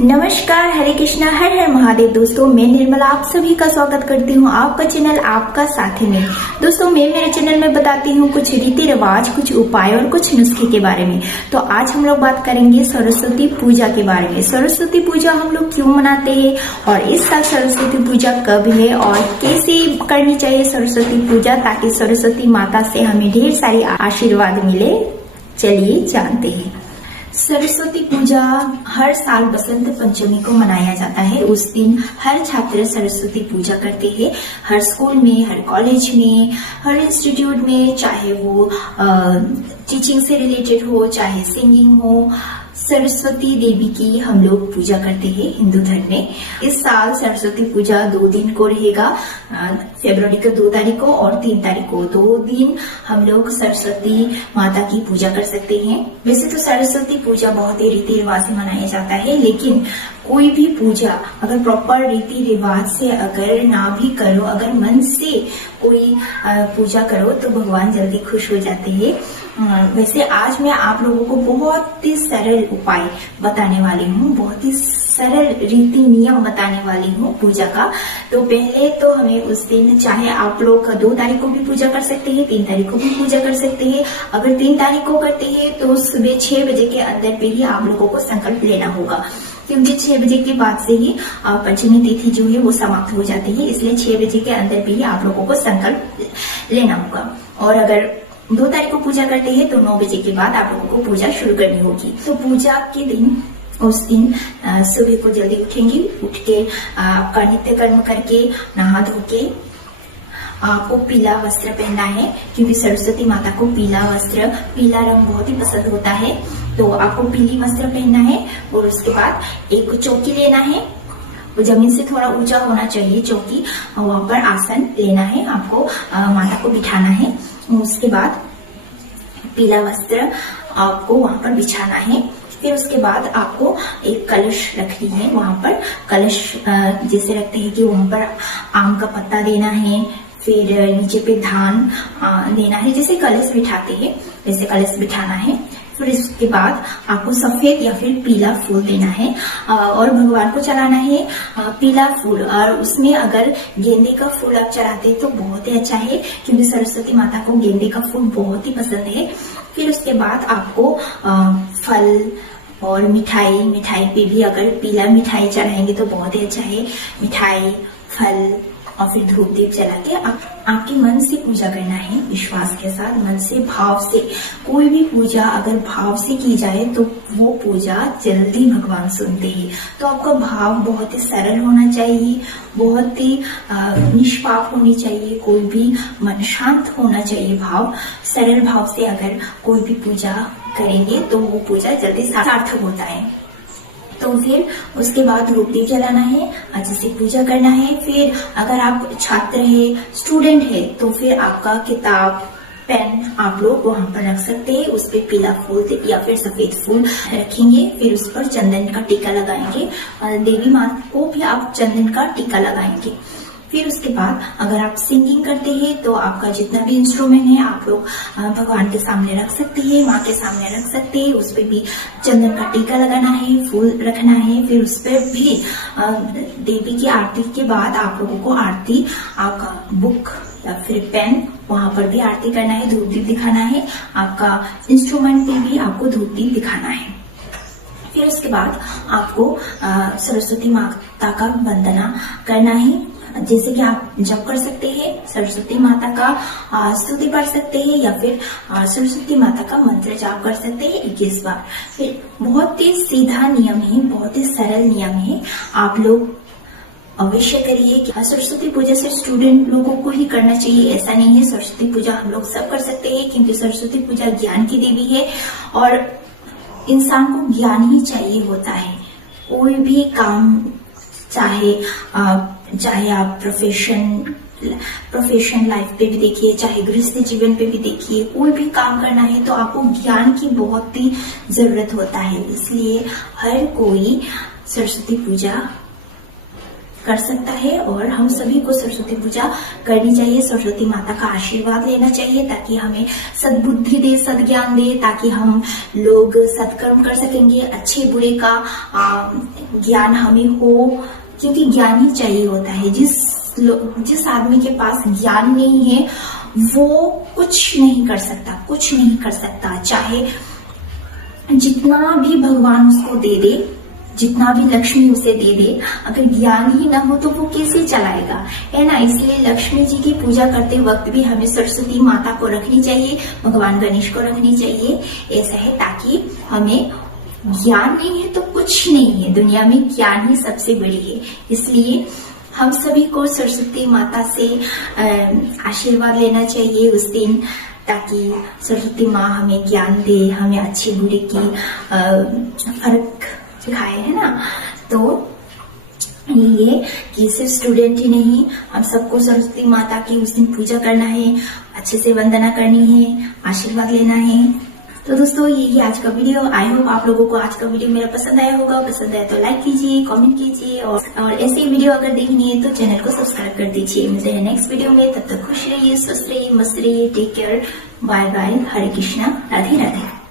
नमस्कार, हरे कृष्णा, हर हर महादेव। दोस्तों, मैं निर्मला आप सभी का स्वागत करती हूँ आपका चैनल आपका साथी में। दोस्तों, मैं मेरे चैनल में बताती हूँ कुछ रीति रिवाज, कुछ उपाय और कुछ नुस्खे के बारे में। तो आज हम लोग बात करेंगे सरस्वती पूजा के बारे में। सरस्वती पूजा हम लोग क्यों मनाते हैं और इस साल सरस्वती पूजा कब है और कैसे करनी चाहिए सरस्वती पूजा ताकि सरस्वती माता से हमें ढेर सारी आशीर्वाद मिले। चलिए जानते हैं। सरस्वती पूजा हर साल बसंत पंचमी को मनाया जाता है। उस दिन हर छात्र सरस्वती पूजा करते हैं। हर स्कूल में, हर कॉलेज में, हर इंस्टीट्यूट में, चाहे वो टीचिंग से रिलेटेड हो, चाहे सिंगिंग हो, सरस्वती देवी की हम लोग पूजा करते हैं हिंदू धर्म में। इस साल सरस्वती पूजा 2 दिन को रहेगा, फरवरी के 2 तारीख को और 3 तारीख को। 2 दिन हम लोग सरस्वती माता की पूजा कर सकते हैं। वैसे तो सरस्वती पूजा बहुत ही रीति रिवाज से मनाया जाता है, लेकिन कोई भी पूजा अगर प्रॉपर रीति रिवाज से अगर ना भी करो, अगर मन से कोई पूजा करो तो भगवान जल्दी खुश हो जाते हैं। वैसे आज मैं आप लोगों को बहुत ही सरल उपाय बताने वाली हूँ, बहुत ही सरल रीति नियम बताने वाली हूँ पूजा का। तो पहले तो हमें उस दिन, चाहे आप लोग 2 तारीख को भी पूजा कर सकते हैं, 3 तारीख को भी पूजा कर सकते हैं। अगर 3 तारीख को करते हैं तो सुबह 6 बजे के अंदर पे ही आप लोगों को संकल्प लेना होगा, क्योंकि 6 बजे के बाद से ही पंचमी तिथि जो है वो समाप्त हो जाती है। इसलिए 6 बजे के अंदर पे ही आप लोगों को संकल्प लेना होगा। और अगर 2 तारीख को पूजा करते हैं तो 9 बजे के बाद आप लोगों को पूजा शुरू करनी होगी। तो पूजा के दिन, उस दिन सुबह को जल्दी उठेंगी, उठ के आपका नित्य कर्म करके, नहा धो के आपको पीला वस्त्र पहनना है, क्योंकि सरस्वती माता को पीला वस्त्र, पीला रंग बहुत ही पसंद होता है। तो आपको पीली वस्त्र पहनना है और उसके बाद एक चौकी लेना है, वो जमीन से थोड़ा ऊंचा होना चाहिए चौकी, वहां पर आसन लेना है, आपको माता को बिठाना है। उसके बाद पीला वस्त्र आपको वहां पर बिछाना है। फिर उसके बाद आपको एक कलश रखनी है, वहां पर कलश जैसे रखते हैं कि वहां पर आम का पत्ता देना है, फिर नीचे पे धान देना है, जैसे कलश बिठाते हैं वैसे कलश बिठाना है। फिर इसके बाद आपको सफेद या फिर पीला फूल देना है और भगवान को चढ़ाना है पीला फूल। और उसमें अगर गेंदे का फूल आप चढ़ाते हैं तो बहुत ही अच्छा है, क्योंकि सरस्वती माता को गेंदे का फूल बहुत ही पसंद है। फिर उसके बाद आपको फल और मिठाई पे भी अगर पीला मिठाई चढ़ाएंगे तो बहुत ही अच्छा है। मिठाई, फल और फिर धूप दीप जला के आपके मन से पूजा करना है, विश्वास के साथ, मन से, भाव से। कोई भी पूजा अगर भाव से की जाए तो वो पूजा जल्दी भगवान सुनते हैं। तो आपका भाव बहुत ही सरल होना चाहिए, बहुत ही निष्पाप होनी चाहिए, कोई भी मन शांत होना चाहिए। भाव, सरल भाव से अगर कोई भी पूजा करेंगे तो वो पूजा जल्दी सार्थक होता है। तो फिर उसके बाद धूप दीप जलाना है, अच्छे से पूजा करना है। फिर अगर आप छात्र है, स्टूडेंट है, तो फिर आपका किताब, पेन आप लोग वहां पर रख सकते हैं। उस पे पीला फूल या फिर सफेद फूल रखेंगे। फिर उस पर चंदन का टीका लगाएंगे, देवी माँ को भी आप चंदन का टीका लगाएंगे। फिर उसके बाद अगर आप सिंगिंग करते हैं तो आपका जितना भी इंस्ट्रूमेंट है आप लोग भगवान के सामने रख सकते हैं, माँ के सामने रख सकते हैं। उस पर भी चंदन का टीका लगाना है, फूल रखना है। फिर उस पर भी देवी की आरती के बाद आप लोगों को आरती, आपका बुक या फिर पेन, वहां पर भी आरती करना है, धूप दीप दिखाना है। आपका इंस्ट्रूमेंट पे भी आपको धूप दीप दिखाना है। फिर उसके बाद आपको सरस्वती माता का वंदना करना है, जैसे कि आप जप कर सकते हैं, सरस्वती माता का स्तुति पढ़ सकते हैं या फिर सरस्वती माता का मंत्र जाप कर सकते हैं 21 बार। फिर बहुत ही सीधा नियम है, बहुत ही सरल नियम है, आप लोग अवश्य करिए। कि सरस्वती पूजा सिर्फ स्टूडेंट लोगों को ही करना चाहिए ऐसा नहीं है, सरस्वती पूजा हम लोग सब कर सकते हैं, क्योंकि सरस्वती पूजा ज्ञान की देवी है और इंसान को ज्ञान ही चाहिए होता है। कोई भी काम, चाहे आप प्रोफेशन लाइफ पे भी देखिए, चाहे गृहस्थ जीवन पे भी देखिए, कोई भी काम करना है तो आपको ज्ञान की बहुत ही जरूरत होता है। इसलिए हर कोई सरस्वती पूजा कर सकता है और हम सभी को सरस्वती पूजा करनी चाहिए। सरस्वती माता का आशीर्वाद लेना चाहिए ताकि हमें सद्बुद्धि दे, सद्ज्ञान दे, ताकि हम लोग सत्कर्म कर सकेंगे, अच्छे बुरे का ज्ञान हमें हो, क्योंकि ज्ञान ही चाहिए होता है। जिस आदमी के पास ज्ञान नहीं है वो कुछ नहीं कर सकता, कुछ नहीं कर सकता। चाहे जितना भी भगवान उसको दे दे, जितना भी लक्ष्मी उसे दे दे, अगर ज्ञान ही ना हो तो वो कैसे चलाएगा, है ना। इसलिए लक्ष्मी जी की पूजा करते वक्त भी हमें सरस्वती माता को रखनी चाहिए, भगवान गणेश को रखनी चाहिए। ऐसा है ताकि हमें ज्ञान नहीं है तो कुछ नहीं है, दुनिया में ज्ञान ही सबसे बड़ी है। इसलिए हम सभी को सरस्वती माता से आशीर्वाद लेना चाहिए उस दिन, ताकि सरस्वती माँ हमें ज्ञान दे, हमें अच्छे बुरे की फर्क सिखाए, है ना। तो ये कि सिर्फ स्टूडेंट ही नहीं, हम सबको सरस्वती माता की उस दिन पूजा करना है, अच्छे से वंदना करनी है, आशीर्वाद लेना है। तो दोस्तों यही आज का वीडियो। आई होप आप लोगों को आज का वीडियो मेरा पसंद आया होगा। पसंद आया तो लाइक कीजिए, कमेंट कीजिए, और ऐसे वीडियो अगर देखनी है तो चैनल को सब्सक्राइब कर दीजिए। मिलते हैं नेक्स्ट वीडियो में, तब तक खुश रहिए, स्वस्थ रहिए, मस्त रहिए। टेक केयर, बाय बाय, हरे कृष्णा, राधे राधे।